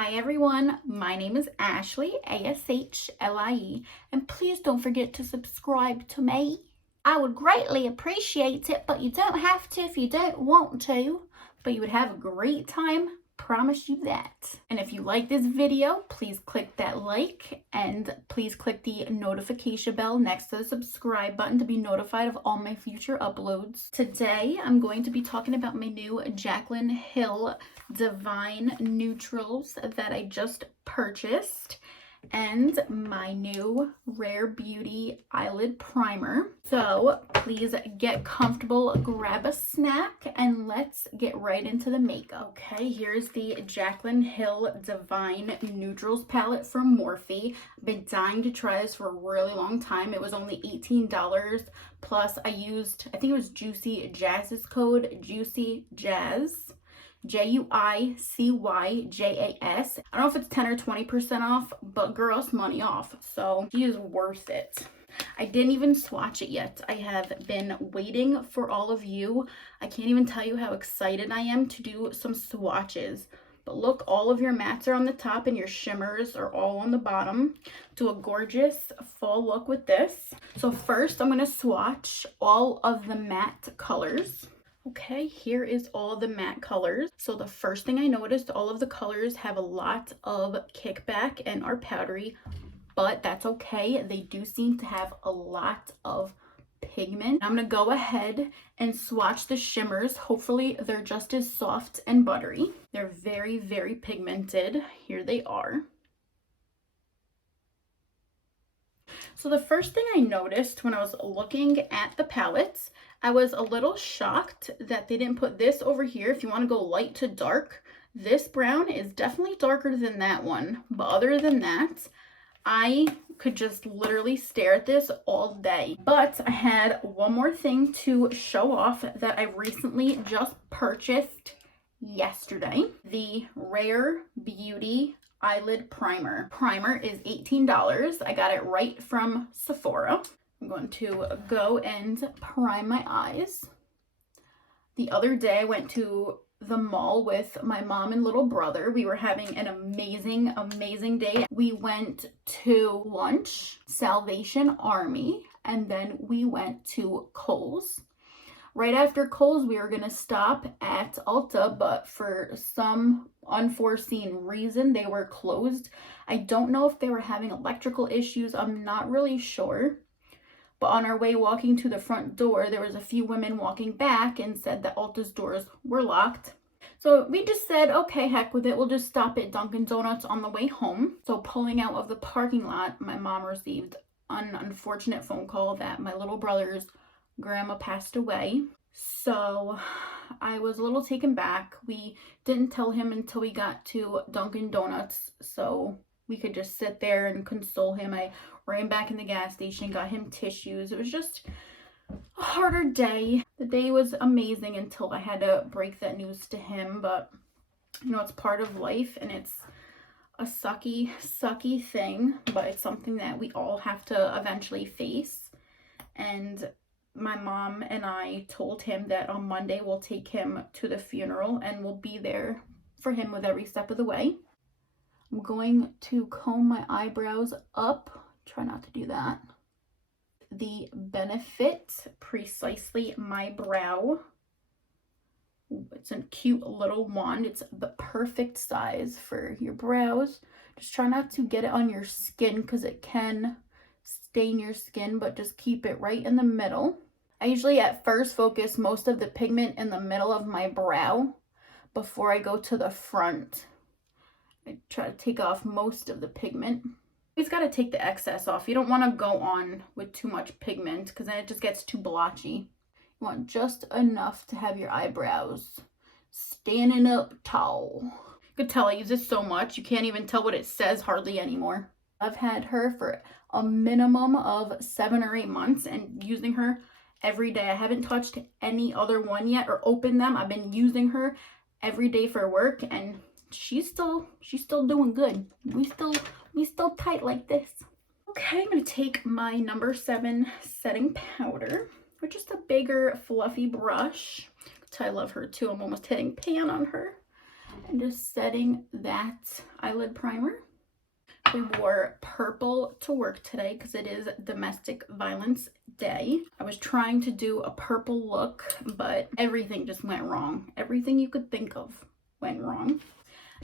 Hi everyone, my name is Ashlie, Ashlie, and please don't forget to subscribe to me. I would greatly appreciate it, but you don't have to if you don't want to, but you would have a great time, promise you that. And if you like this video, please click that like and please click the notification bell next to the subscribe button to be notified of all my future uploads. Today, I'm going to be talking about my new Jaclyn Hill Divine Neutrals that I just purchased and my new Rare Beauty eyelid primer. So please get comfortable, grab a snack, and let's get right into the makeup. Okay, here's the Jaclyn Hill Divine Neutrals palette from Morphe. I've been dying to try this for a really long time. It was only $18 plus I think it was Juicy Jazz's code, Juicy Jazz. JUICYJAS. I don't know if it's 10 or 20% off, but girl, it's money off. So she is worth it. I didn't even swatch it yet. I have been waiting for all of you. I can't even tell you how excited I am to do some swatches. But look, all of your mattes are on the top and your shimmers are all on the bottom. Do a gorgeous fall look with this. So first I'm going to swatch all of the matte colors. Okay, here is all the matte colors. So the first thing I noticed, all of the colors have a lot of kickback and are powdery, but that's okay. They do seem to have a lot of pigment. I'm gonna go ahead and swatch the shimmers. Hopefully they're just as soft and buttery. They're very, very pigmented. Here they are. So the first thing I noticed when I was looking at the palettes, I was a little shocked that they didn't put this over here. If you want to go light to dark, this brown is definitely darker than that one. But other than that, I could just literally stare at this all day. But I had one more thing to show off that I recently just purchased yesterday. The Rare Beauty eyelid primer. Primer is $18. I got it right from Sephora. I'm going to go and prime my eyes. The other day I went to the mall with my mom and little brother. We were having an amazing day. We went to lunch, Salvation Army, and then we went to Kohl's. Right after Kohl's, we were going to stop at Ulta, but for some unforeseen reason, they were closed. I don't know if they were having electrical issues. I'm not really sure. But on our way walking to the front door, there was a few women walking back and said that Ulta's doors were locked. So we just said, okay, heck with it. We'll just stop at Dunkin' Donuts on the way home. So pulling out of the parking lot, my mom received an unfortunate phone call that my little brother's grandma passed away. So I was a little taken back. We didn't tell him until we got to Dunkin' Donuts, so we could just sit there and console him. I ran back in the gas station, got him tissues. It was just a harder day. The day was amazing until I had to break that news to him, but you know, it's part of life and it's a sucky thing, but it's something that we all have to eventually face. And my mom and I told him that on Monday we'll take him to the funeral and we'll be there for him with every step of the way. I'm going to comb my eyebrows up. Try not to do that. The Benefit Precisely My Brow. It's a cute little wand. It's the perfect size for your brows. Just try not to get it on your skin because it can stain your skin, but just keep it right in the middle. I usually at first focus most of the pigment in the middle of my brow before I go to the front. I try to take off most of the pigment. You just got to take the excess off. You don't want to go on with too much pigment because then it just gets too blotchy. You want just enough to have your eyebrows standing up tall. You can tell I use this so much, you can't even tell what it says hardly anymore. I've had her for a minimum of 7 or 8 months and using her every day. I haven't touched any other one yet or opened them. I've been using her every day for work and she's still doing good. We still tight like this. Okay, I'm gonna take my number 7 setting powder with just a bigger fluffy brush. I love her too. I'm almost hitting pan on her. And just setting that eyelid primer. We wore purple to work today because it is Domestic Violence Day. I was trying to do a purple look, but everything just went wrong. Everything you could think of went wrong.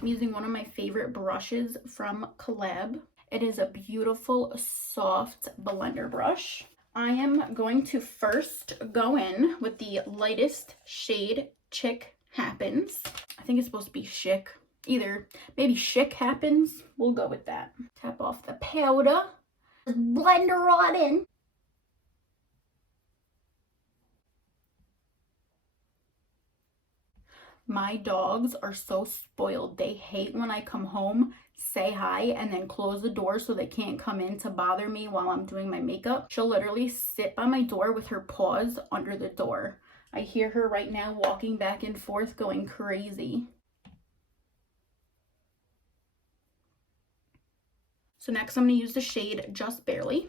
I'm using one of my favorite brushes from Collab. It is a beautiful, soft blender brush. I am going to first go in with the lightest shade, Chick Happens. I think it's supposed to be Chic. Either maybe Chic Happens. We'll go with that. Tap off the powder. Just blend her right in. My dogs are so spoiled. They hate when I come home, say hi, and then close the door so they can't come in to bother me while I'm doing my makeup. She'll literally sit by my door with her paws under the door. I hear her right now walking back and forth going crazy. So next I'm going to use the shade Just Barely.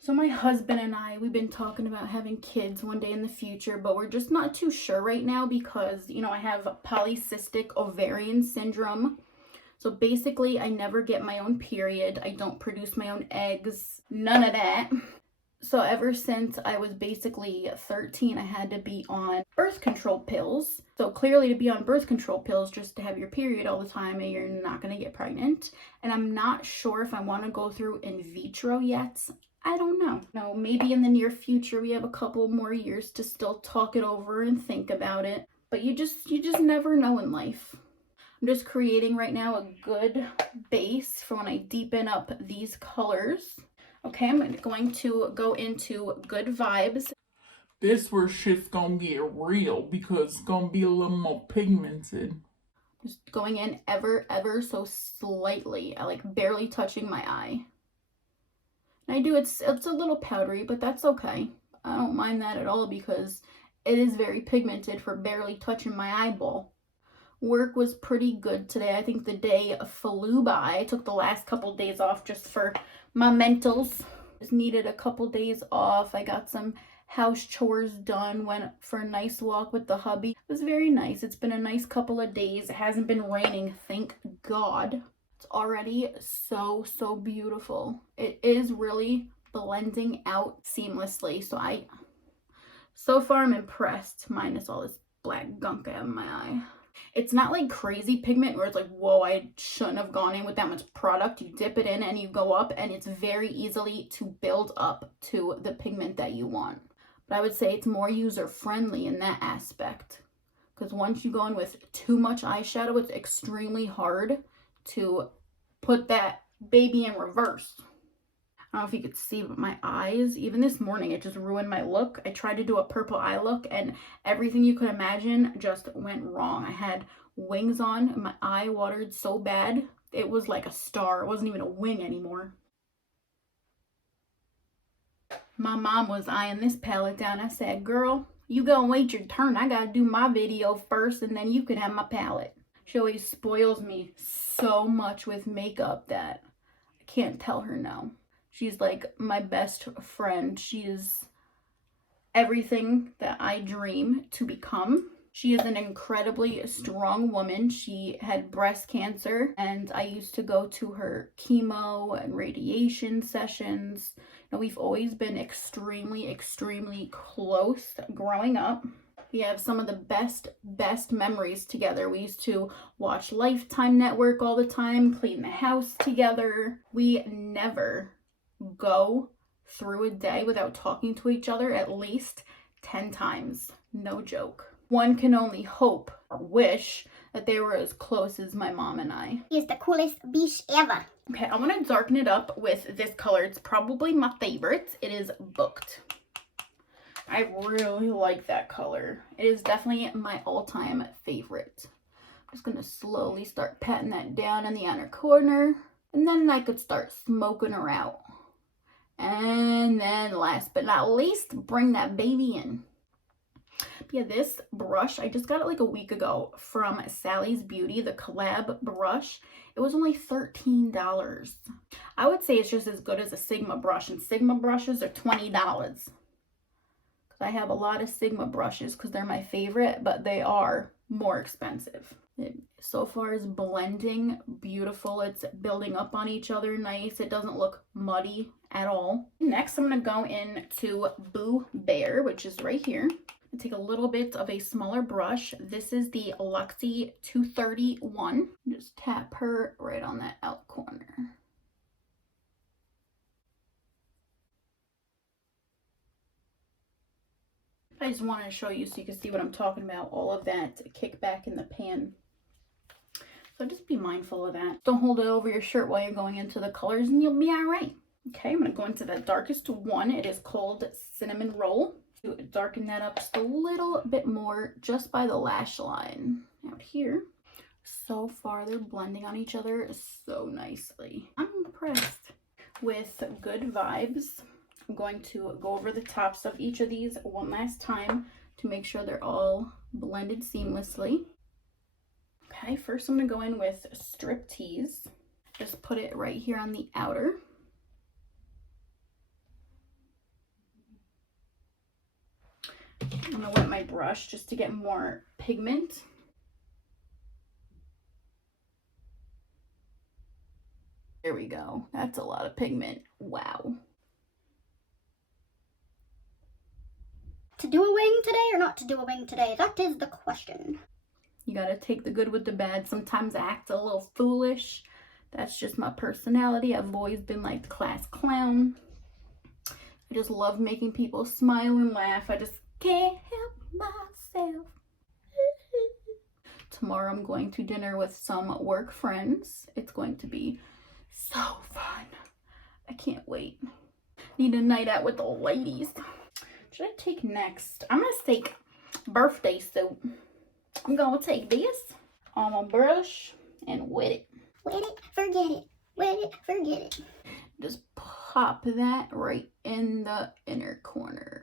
So my husband and I, we've been talking about having kids one day in the future, but we're just not too sure right now because, you know, I have polycystic ovarian syndrome. So basically, I never get my own period. I don't produce my own eggs, none of that. So ever since I was basically 13, I had to be on birth control pills. So clearly to be on birth control pills just to have your period all the time and you're not going to get pregnant. And I'm not sure if I want to go through in vitro yet. I don't know. No, maybe in the near future we have a couple more years to still talk it over and think about it. But you just never know in life. I'm just creating right now a good base for when I deepen up these colors. Okay, I'm going to go into Good Vibes. This where shit's gonna get real because it's gonna be a little more pigmented. Just going in ever so slightly. I like barely touching my eye. And I do, it's a little powdery, but that's okay. I don't mind that at all because it is very pigmented for barely touching my eyeball. Work was pretty good today. I think the day flew by. I took the last couple days off just for my mentals. Just needed a couple days off. I got some house chores done, went for a nice walk with the hubby. It was very nice. It's been a nice couple of days. It hasn't been raining, thank God. It's already so beautiful. It is really blending out seamlessly. So far I'm impressed, minus all this black gunk I have in my eye. It's not like crazy pigment where it's like, whoa, I shouldn't have gone in with that much product. You dip it in and you go up, and it's very easily to build up to the pigment that you want. But I would say it's more user-friendly in that aspect. Because once you go in with too much eyeshadow, it's extremely hard to put that baby in reverse. I don't know if you could see, but my eyes, even this morning, it just ruined my look. I tried to do a purple eye look and everything you could imagine just went wrong. I had wings on and my eye watered so bad. It was like a star. It wasn't even a wing anymore. My mom was eyeing this palette down. I said, girl, you go and wait your turn. I gotta do my video first and then you can have my palette. She always spoils me so much with makeup that I can't tell her no. She's like my best friend. She is everything that I dream to become. She is an incredibly strong woman. She had breast cancer, and I used to go to her chemo and radiation sessions. And we've always been extremely close growing up. We have some of the best memories together. We used to watch Lifetime Network all the time, clean the house together. We never go through a day without talking to each other at least 10 times. No joke. One can only hope or wish that they were as close as my mom and I. He's the coolest bitch ever. Okay, I want to darken it up with this color. It's probably my favorite. It is Booked. I really like that color. It is definitely my all-time favorite. I'm just going to slowly start patting that down in the inner corner. And then I could start smoking her out. And then last but not least, bring that baby in. Yeah, this brush, I just got it like a week ago from Sally's Beauty, the collab brush. It was only $13. I would say it's just as good as a Sigma brush, and Sigma brushes are $20. I have a lot of Sigma brushes because they're my favorite, but they are more expensive. It so far is blending beautiful. It's building up on each other nice. It doesn't look muddy at all. Next, I'm going to go into Boo Bear, which is right here. Take a little bit of a smaller brush. This is the Luxie 231. Just tap her right on that out corner. I just wanted to show you so you can see what I'm talking about. All of that kickback in the pan. So just be mindful of that. Don't hold it over your shirt while you're going into the colors and you'll be all right. Okay, I'm going to go into the darkest one. It is called Cinnamon Roll. To darken that up just a little bit more just by the lash line out here. So far, they're blending on each other so nicely. I'm impressed. With Good Vibes, I'm going to go over the tops of each of these one last time to make sure they're all blended seamlessly. Okay, first I'm going to go in with Striptease. Just put it right here on the outer. I'm going to wet my brush just to get more pigment. There we go. That's a lot of pigment. Wow. To do a wing today or not to do a wing today? That is the question. You gotta take the good with the bad. Sometimes I act a little foolish. That's just my personality. I've always been like the class clown. I just love making people smile and laugh. I just can't help myself. Tomorrow I'm going to dinner with some work friends. It's going to be so fun. I can't wait. Need a night out with the ladies. Should I take next? I'm gonna take birthday suit. I'm gonna take this on my brush and wet it. Wet it, forget it. Wet it, forget it. Just pop that right in the inner corner.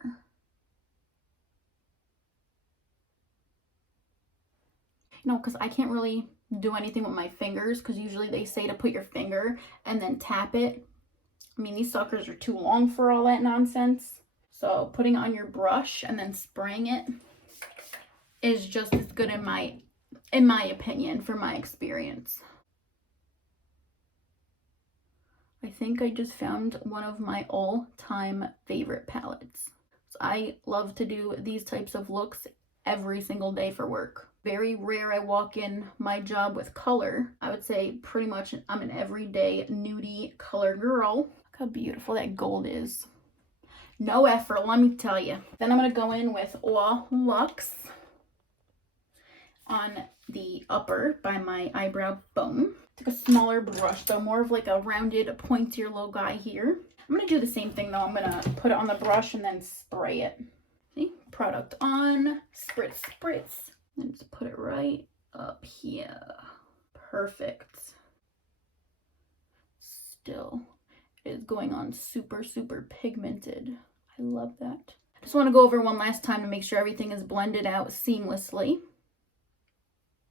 You know, because I can't really do anything with my fingers because usually they say to put your finger and then tap it. I mean, these suckers are too long for all that nonsense. So putting it on your brush and then spraying it is just as good in my opinion, for my experience. I think I just found one of my all-time favorite palettes. So I love to do these types of looks every single day for work. Very rare I walk in my job with color. I would say pretty much I'm an everyday nudie color girl. Look how beautiful that gold is. No effort, let me tell you. Then I'm going to go in with All Luxe on the upper by my eyebrow bone. Took a smaller brush though, more of like a rounded, pointier little guy here. I'm going to do the same thing though. I'm going to put it on the brush and then spray it. See? Product on, spritz, spritz. And just put it right up here. Perfect. Still. Is going on super, super pigmented. I love that. Just want to go over one last time to make sure everything is blended out seamlessly.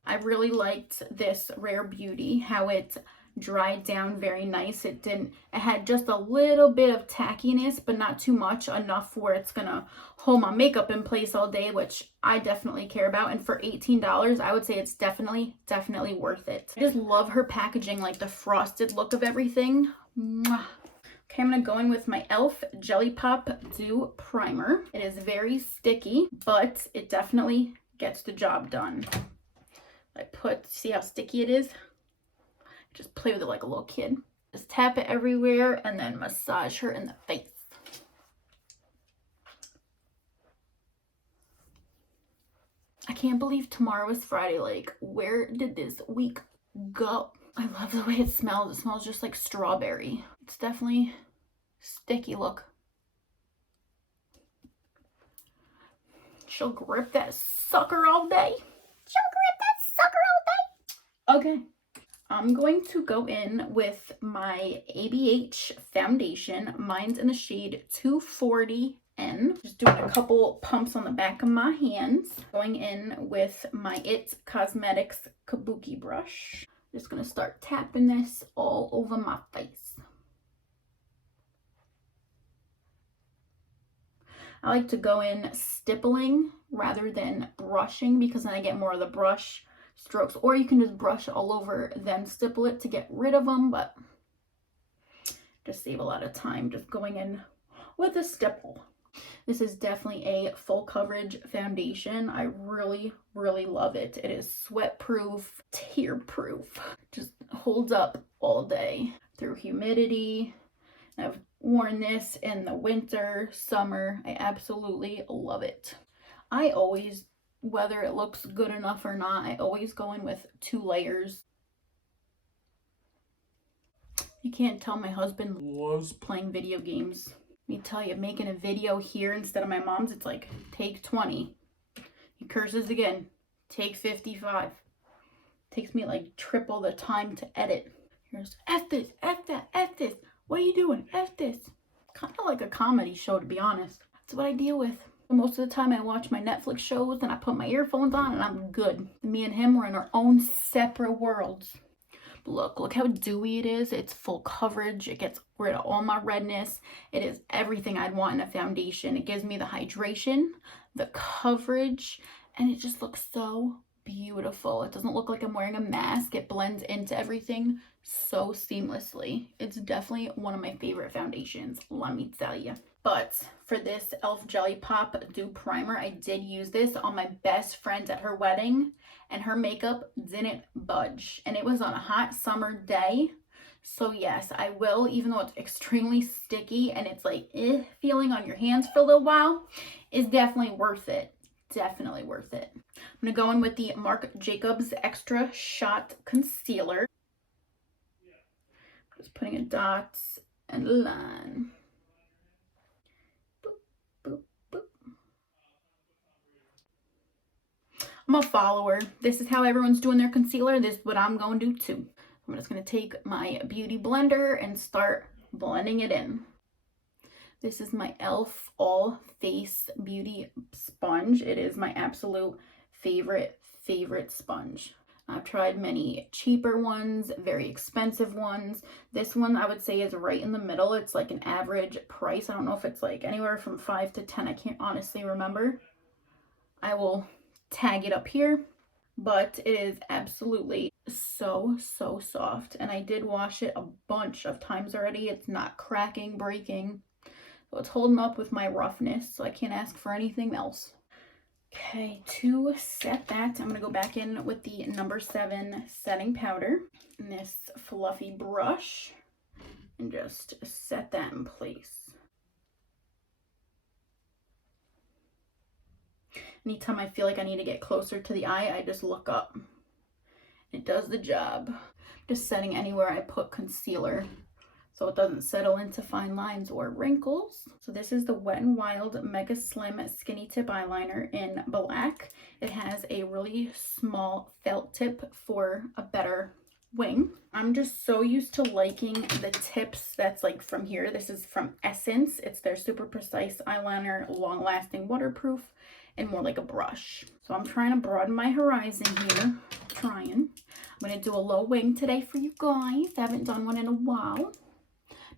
I really liked this Rare Beauty, how it dried down very nice. It had just a little bit of tackiness, but not too much, enough where it's gonna hold my makeup in place all day, which I definitely care about. And for $18, I would say it's definitely worth it. I just love her packaging, like the frosted look of everything. Mwah. Okay, I'm going to go in with my e.l.f. Jelly Pop Dew Primer. It is very sticky, but it definitely gets the job done. See how sticky it is? Just play with it like a little kid. Just tap it everywhere and then massage her in the face. I can't believe tomorrow is Friday. Like, where did this week go? I love the way it smells. It smells just like strawberry. It's definitely sticky. Look. She'll grip that sucker all day. Okay. I'm going to go in with my ABH foundation. Mine's in the shade 240N. Just doing a couple pumps on the back of my hands. Going in with my It Cosmetics Kabuki brush. Just going to start tapping this all over my face. I like to go in stippling rather than brushing because then I get more of the brush strokes. Or you can just brush all over, then stipple it to get rid of them, but just save a lot of time just going in with a stipple. This is definitely a full coverage foundation. I really, really love it. It is sweat proof, tear proof, just holds up all day through humidity. I've worn this in the winter, summer. I absolutely love it. I always, whether it looks good enough or not, I always go in with 2 layers. You can't tell my husband loves playing video games. Let me tell you, making a video here instead of my mom's, it's like, take 20. He curses again, take 55. Takes me like triple the time to edit. Here's F this, F that, F this. What are you doing? F this. Kind of like a comedy show, to be honest. That's what I deal with. Most of the time I watch my Netflix shows and I put my earphones on and I'm good. Me and him, we're in our own separate worlds. Look how dewy it is. It's full coverage. It gets rid of all my redness. It is everything I'd want in a foundation. It gives me the hydration, the coverage, and it just looks so beautiful. It doesn't look like I'm wearing a mask. It blends into everything so seamlessly. It's definitely one of my favorite foundations, let me tell you. But for this e.l.f. Jelly Pop Dew Primer, I did use this on my best friend at her wedding, and her makeup didn't budge. And it was on a hot summer day. So yes, I will, even though it's extremely sticky and it's like feeling on your hands for a little while, is definitely worth it. Definitely worth it. I'm going to go in with the Marc Jacobs Extra Shot Concealer. Just putting in dots and a line. I'm a follower. This is how everyone's doing their concealer. This is what I'm going to do too. I'm just going to take my beauty blender and start blending it in. This is my e.l.f. All Face Beauty Sponge. It is my absolute favorite sponge. I've tried many cheaper ones, very expensive ones. This one I would say is right in the middle. It's like an average price. I don't know if it's like anywhere from 5 to 10. I can't honestly remember. I will tag it up here, but it is absolutely so soft, and I did wash it a bunch of times already. It's not cracking, breaking, so it's holding up with my roughness, so I can't ask for anything else. Okay, to set that, I'm going to go back in with the number 7 setting powder and this fluffy brush and just set that in place. Anytime I feel like I need to get closer to the eye, I just look up. It does the job. Just setting anywhere I put concealer so it doesn't settle into fine lines or wrinkles. So this is the Wet n Wild Mega Slim Skinny Tip Eyeliner in black. It has a really small felt tip for a better wing. I'm just so used to liking the tips that's like from here. This is from Essence. It's their super precise eyeliner, long lasting, waterproof, and more like a brush. So I'm trying to broaden my horizon here. I'm going to do a low wing today for you guys. I haven't done one in a while.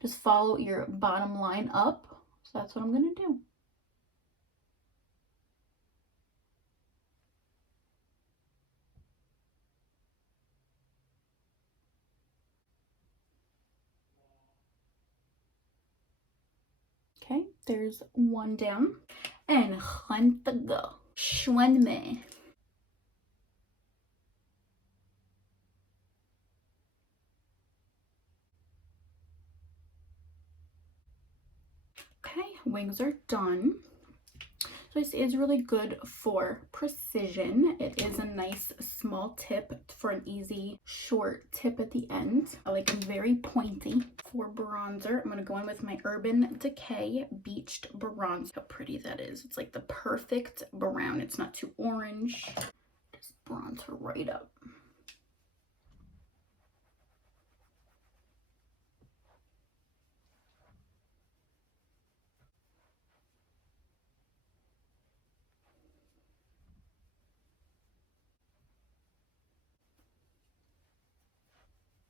Just follow your bottom line up. So that's what I'm going to do. Okay, there's one down. And hunt the go. Schwen me. Okay, wings are done. So this is really good for precision. It is a nice small tip for an easy short tip at the end. I like them very pointy. For bronzer, I'm going to go in with my Urban Decay Beached Bronzer. How pretty that is. It's like the perfect brown. It's not too orange. Just bronze her right up.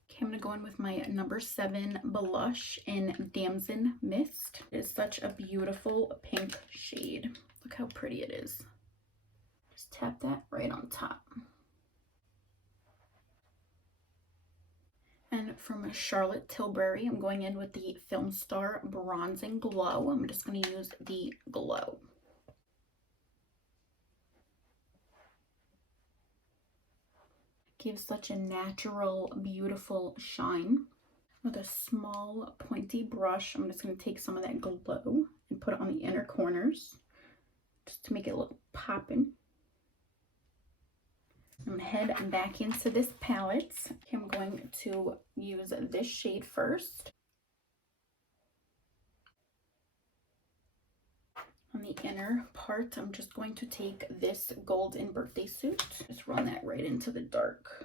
Okay, I'm going to go in with my number 7 blush in Damson Mist. It is such a beautiful pink shade. Look how pretty it is. Just tap that right on top. And from Charlotte Tilbury, I'm going in with the Film Star Bronzing Glow. I'm just going to use the Glow. Gives such a natural, beautiful shine. With a small, pointy brush, I'm just going to take some of that glow and put it on the inner corners, just to make it look poppin'. I'm going to head back into this palette. I'm going to use this shade first. On the inner part, I'm just going to take this Golden Birthday Suit. Just run that right into the dark.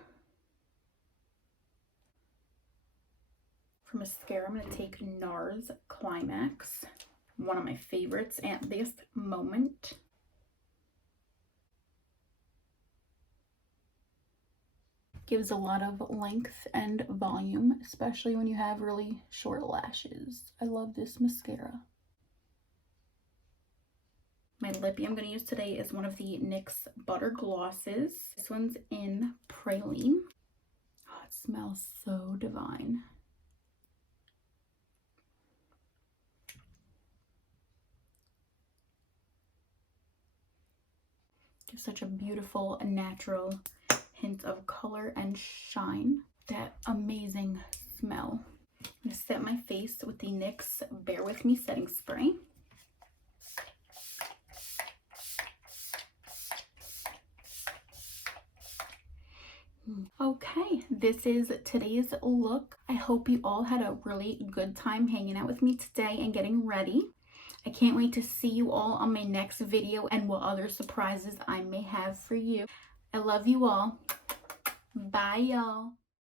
For mascara, I'm going to take NARS Climax, one of my favorites at this moment. Gives a lot of length and volume, especially when you have really short lashes. I love this mascara. My lippy I'm going to use today is one of the NYX Butter Glosses. This one's in Praline. Oh, it smells so divine. Gives such a beautiful, natural hint of color and shine. That amazing smell. I'm going to set my face with the NYX Bear With Me setting spray. Okay, this is today's look. I hope you all had a really good time hanging out with me today and getting ready. I can't wait to see you all on my next video and what other surprises I may have for you. I love you all. Bye, y'all.